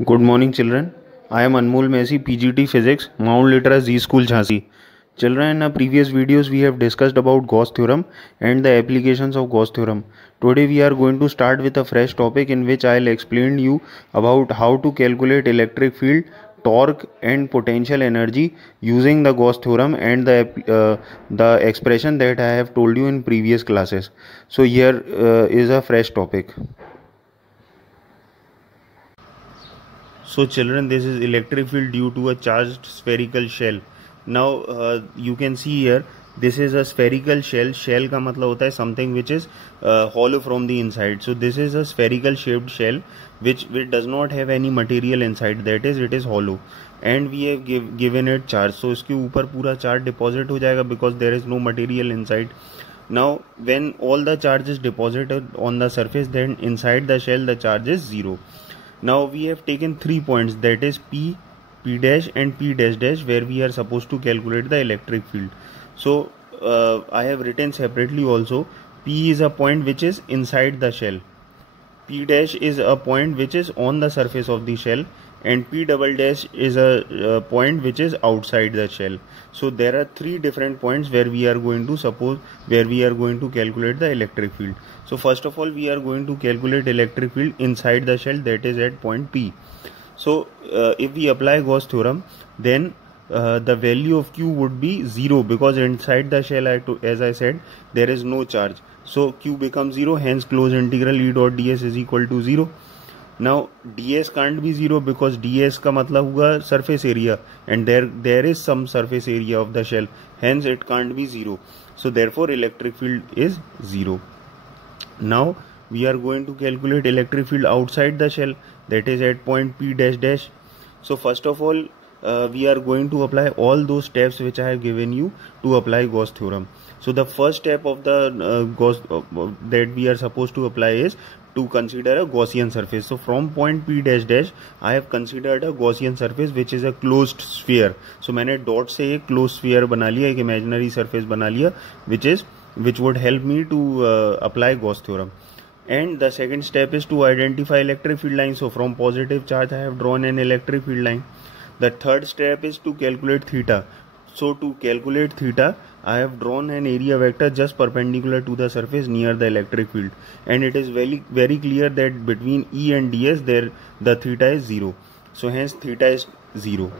Good morning, children. I am Anmol Messi, PGT Physics, Mount Litera Z School, Jhansi. Children, in our previous videos, we have discussed about Gauss theorem and the applications of Gauss theorem. Today, we are going to start with a fresh topic in which I will explain you about how to calculate electric field, torque, and potential energy using the Gauss theorem and the expression that I have told you in previous classes. So here is a fresh topic. So children, this is electric field due to a charged spherical shell. Now you can see here, this is a spherical shell. Shell का मतलब होता है something which is hollow from the inside. So this is a spherical shaped shell which does not have any material inside. That is, it is hollow. And we have given it charge. So इसके ऊपर पूरा charge deposit हो जाएगा because there is no material inside. Now when all the charge is deposited on the surface, then inside the shell the charge is 0. Now we have taken 3 points, that is P, P dash and P dash dash, where we are supposed to calculate the electric field. So I have written separately also. P is a point which is inside the shell, P dash is a point which is on the surface of the shell, and P double dash is a point which is outside the shell. So there are 3 different points where we are going to calculate the electric field. So first of all, we are going to calculate electric field inside the shell, that is at point P. So if we apply Gauss theorem, then the value of Q would be 0 because inside the shell, as I said, there is no charge. So Q becomes 0, hence closed integral E dot ds is equal to 0. Now ds can't be 0 because ds का मतलब हुआ surface area, and there is some surface area of the shell, hence it can't be 0. So therefore electric field is 0. Now we are going to calculate electric field outside the shell, that is at point P dash dash. So first of all, we are going to apply all those steps which I have given you to apply Gauss theorem. So the first step of the Gauss that we are supposed to apply is to consider a Gaussian surface. So from point P dash dash, I have considered a Gaussian surface which is a closed sphere. So मैंने dot से एक closed sphere बना लिया, एक imaginary surface बना लिया, which would help me to apply Gauss theorem. And the second step is to identify electric field line. So from positive charge, I have drawn an electric field line. The third step is to calculate theta. So to calculate theta, I have drawn an area vector just perpendicular to the surface near the electric field, and it is very clear that between E and ds the theta is 0. So hence theta is 0.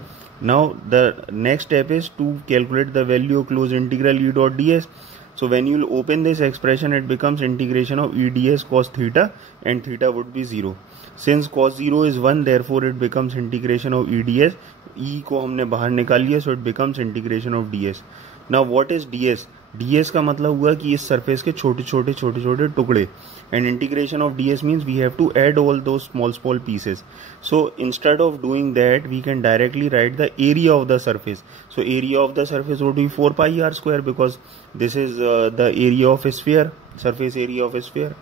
Now the next step is to calculate the value of closed integral E dot ds. So when you will open this expression, it becomes integration of E ds cos theta, and theta would be 0. Since cos 0 is 1, therefore it becomes integration of E ds. E को हमने बाहर निकाल लिया, so it becomes integration of ds. Now what is ds? ds का मतलब हुआ कि इस surface के छोटे छोटे टुकड़े, and integration of ds means we have to add all those small pieces. So instead of doing that, we can directly write the area of the surface. So area of the surface would be 4 pi r square because this is the area of a sphere, surface area of a sphere.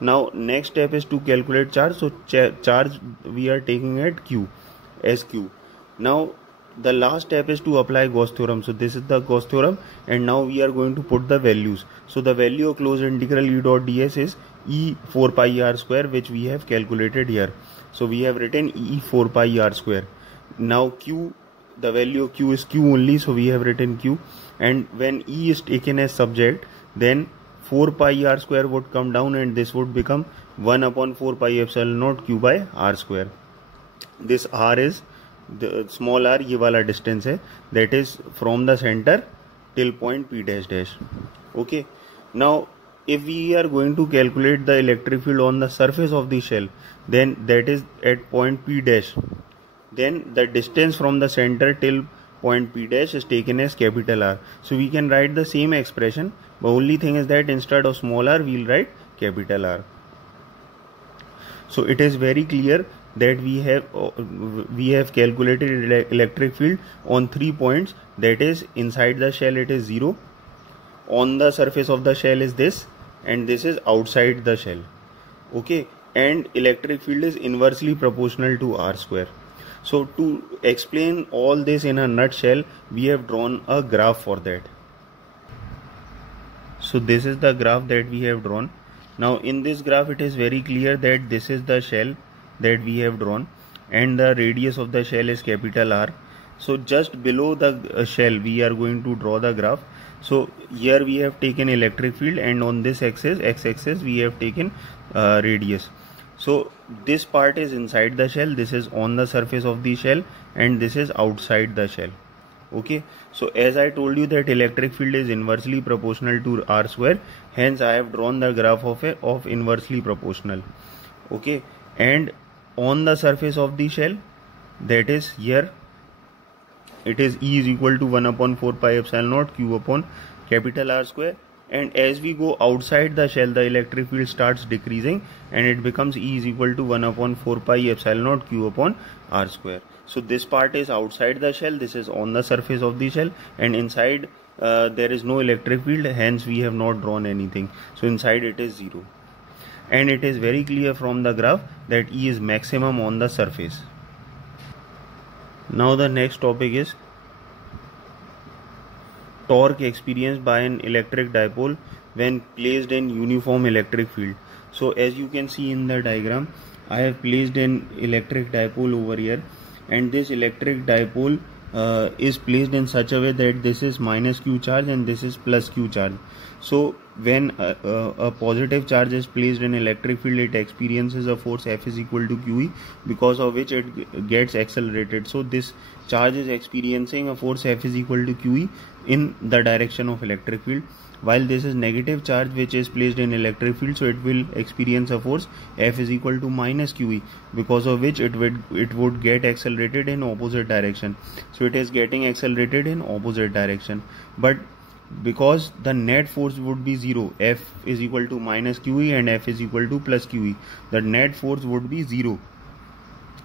Now next step is to calculate charge. So charge we are taking at q as q. Now the last step is to apply Gauss theorem. So this is the Gauss theorem, and now we are going to put the values. So the value of closed integral E dot ds is E 4 pi r square, which we have calculated here. So we have written E 4 pi r square. Now q, the value of q is q only, so we have written q, and when E is taken as subject, then 4 pi r square would come down, and this would become 1 upon 4 pi epsilon naught q by r square. This r is the small r, ये वाला distance है, that is from the center till point P dash dash. Okay. Now if we are going to calculate the electric field on the surface of the shell, then that is at point P dash, then the distance from the center till point P dash is taken as capital R. So we can write the same expression, but only thing is that instead of small r, we will write capital R. So it is very clear that we have calculated electric field on 3 points, that is inside the shell it is 0, on the surface of the shell is this, and this is outside the shell. Okay, and electric field is inversely proportional to r square. So to explain all this in a nutshell, we have drawn a graph for that. So this is the graph that we have drawn. Now in this graph, it is very clear that this is the shell that we have drawn. and the radius of the shell is capital R. So just below the shell we are going to draw the graph. So here we have taken electric field, and on this axis, x-axis, we have taken radius. So this part is inside the shell, this is on the surface of the shell, and this is outside the shell. Okay, so as I told you that electric field is inversely proportional to R square, hence I have drawn the graph of inversely proportional. Okay, and on the surface of the shell, that is here, it is E is equal to 1 upon 4 pi epsilon naught Q upon capital R square. And as we go outside the shell, the electric field starts decreasing, and it becomes E is equal to 1 upon 4 pi epsilon naught Q upon R square. So this part is outside the shell, this is on the surface of the shell, and inside there is no electric field, hence we have not drawn anything. So inside it is 0. And it is very clear from the graph that E is maximum on the surface. Now the next topic is torque experienced by an electric dipole when placed in uniform electric field. So as you can see in the diagram, I have placed an electric dipole over here, and this electric dipole is placed in such a way that this is minus q charge and this is plus q charge. So when a positive charge is placed in electric field, it experiences a force F is equal to QE, because of which it gets accelerated. So this charge is experiencing a force F is equal to QE in the direction of electric field, while this is negative charge which is placed in electric field, so it will experience a force F is equal to minus QE, because of which it would get accelerated in opposite direction. So it is getting accelerated in opposite direction, but because the net force would be 0, F is equal to minus QE and F is equal to plus QE, the net force would be 0.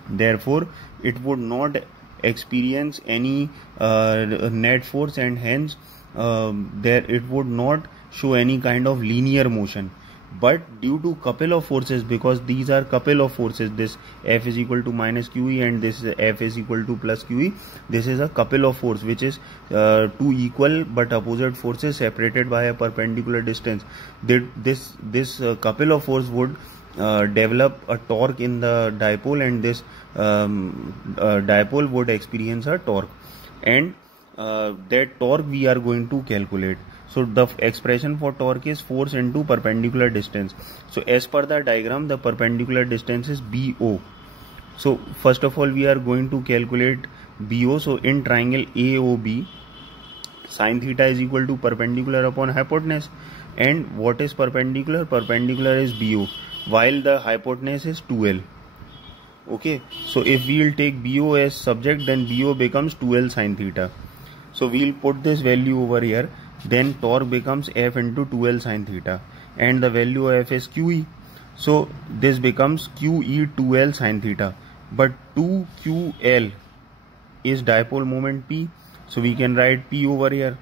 Therefore it would not experience any net force, and hence there it would not show any kind of linear motion. But due to couple of forces, because these are couple of forces, this F is equal to minus QE and this F is equal to plus QE, this is a couple of force which is two equal but opposite forces separated by a perpendicular distance. This couple of force would develop a torque in the dipole, and this dipole would experience a torque, and that torque we are going to calculate. So the expression for torque is force into perpendicular distance. So as per the diagram, the perpendicular distance is BO. So first of all we are going to calculate BO. So in triangle AOB, sin theta is equal to perpendicular upon hypotenuse, and what is perpendicular? Perpendicular is BO, while the hypotenuse is 2L. Okay, so if we will take BO as subject, then BO becomes 2L sin theta. So we will put this value over here, then torque becomes F into 2L sin theta, and the value of F is QE. So this becomes QE 2L sin theta, but 2QL is dipole moment P, so we can write P over here.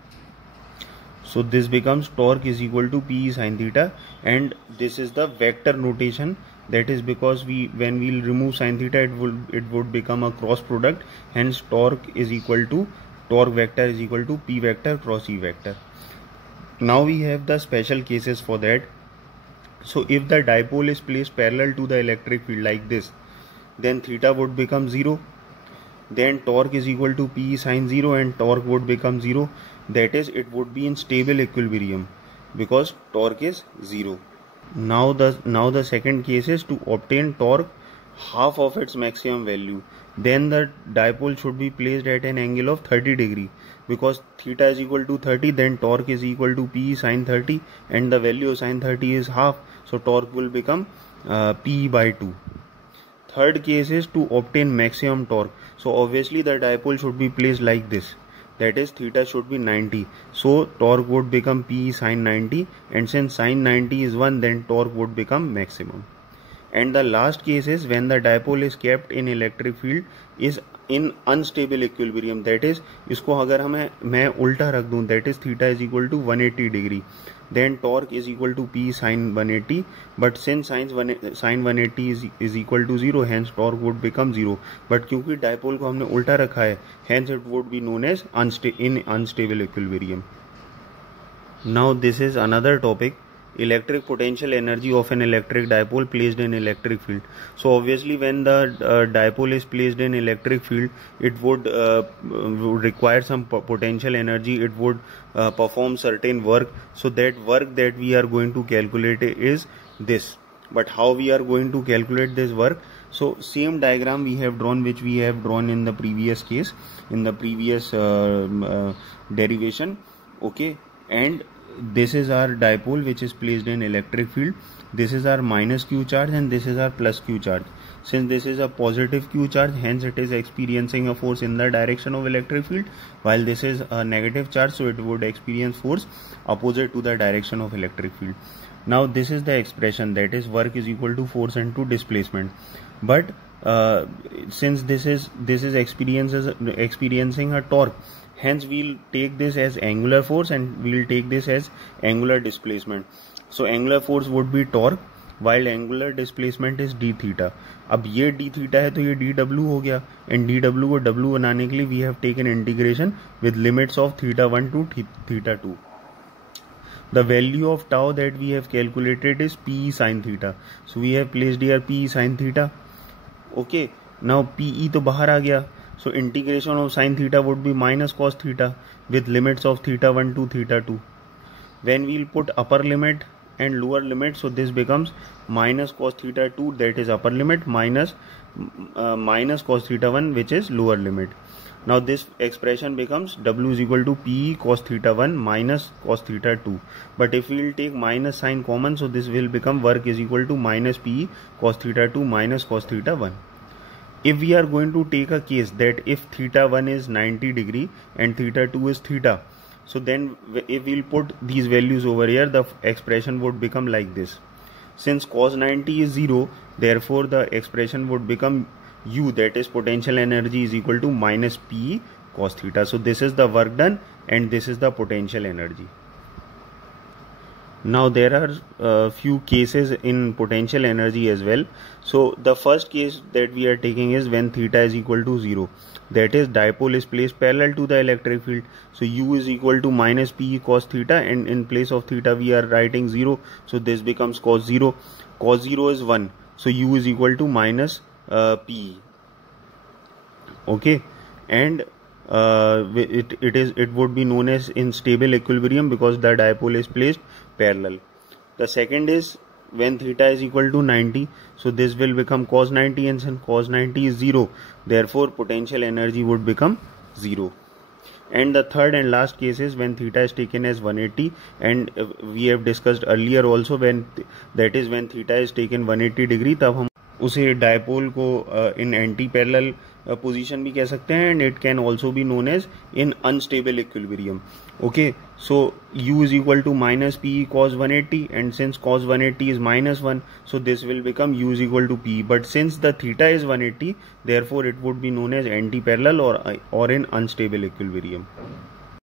So this becomes torque is equal to P sin theta, and this is the vector notation. That is because when we remove sin theta, it would become a cross product, hence torque vector is equal to P vector cross E vector. Now we have the special cases for that. So if the dipole is placed parallel to the electric field like this, then theta would become 0, then torque is equal to P sin 0 and torque would become 0. That is, it would be in stable equilibrium because torque is 0. Now the second case is to obtain torque half of its maximum value. Then the dipole should be placed at an angle of 30 degree, because theta is equal to 30, then torque is equal to P sin 30, and the value of sin 30 is half, so torque will become P by 2. Third case is to obtain maximum torque. So obviously the dipole should be placed like this, that is theta should be 90, so torque would become P sin 90, and since sin 90 is 1, then torque would become maximum. And the last case is when the dipole is kept in electric field is in unstable equilibrium, that is इसको अगर मैं उल्टा रख दूं, that is theta is equal to 180 degree, then torque is equal to P sin 180, but since sin 180 is equal to 0, hence torque would become 0, but क्योंकि dipole को हमने उल्टा रखा है, hence it would be known as in unstable equilibrium. Now this is another topic electric potential energy of an electric dipole placed in electric field. So obviously when the dipole is placed in electric field, it would require some potential energy. It would perform certain work. So that work that we are going to calculate is this. But how we are going to calculate this work? So same diagram we have drawn, which we have drawn in the previous case, in the previous derivation. Okay, and this is our dipole which is placed in electric field. This is our minus q charge and this is our plus q charge. Since this is a positive q charge, hence it is experiencing a force in the direction of electric field, while this is a negative charge, so it would experience force opposite to the direction of electric field. Now this is the expression, that is work is equal to force into displacement. But since this is experiencing a torque, hence we'll take this as angular force and we'll take this as angular displacement. So angular force would be torque while angular displacement is d theta. अब ये d theta है तो ये dw हो गया, and dw को w बनाने के लिए we have taken integration with limits of theta 1 to theta 2. The value of tau that we have calculated is Pe sin theta. So we have placed here Pe sin theta. Okay, now Pe तो बाहर आ गया. So integration of sin theta would be minus cos theta with limits of theta 1 to theta 2. When we'll put upper limit and lower limit, so this becomes minus cos theta 2, that is upper limit, minus cos theta 1, which is lower limit. Now this expression becomes W is equal to Pe cos theta 1 minus cos theta 2. But if we will take minus sign common, so this will become work is equal to minus Pe cos theta 2 minus cos theta 1. If we are going to take a case that if theta 1 is 90 degree and theta 2 is theta, so then if we will put these values over here, the expression would become like this. Since cos 90 is 0, therefore the expression would become U, that is potential energy, is equal to minus Pe cos theta. So this is the work done and this is the potential energy. Now there are few cases in potential energy as well. So the first case that we are taking is when theta is equal to 0. That is dipole is placed parallel to the electric field. So U is equal to minus Pe cos theta, and in place of theta we are writing 0. So this becomes cos 0. Cos 0 is 1. So U is equal to minus Pe. Okay, and it would be known as in stable equilibrium because the dipole is placed parallel. The second is when theta is equal to 90, so this will become cos 90, and since cos 90 is 0, therefore potential energy would become 0. And the third and last case is when theta is taken as 180, and we have discussed earlier also when that is when theta is taken 180 degree, तब हम उसे dipole को इन anti parallel position भी कह सकते हैं, and it can also be known as in unstable equilibrium. Okay, so u is equal to minus Pe cos 180, and since cos 180 is minus 1, so this will become u is equal to P. But since the theta is 180, therefore it would be known as anti-parallel or in unstable equilibrium.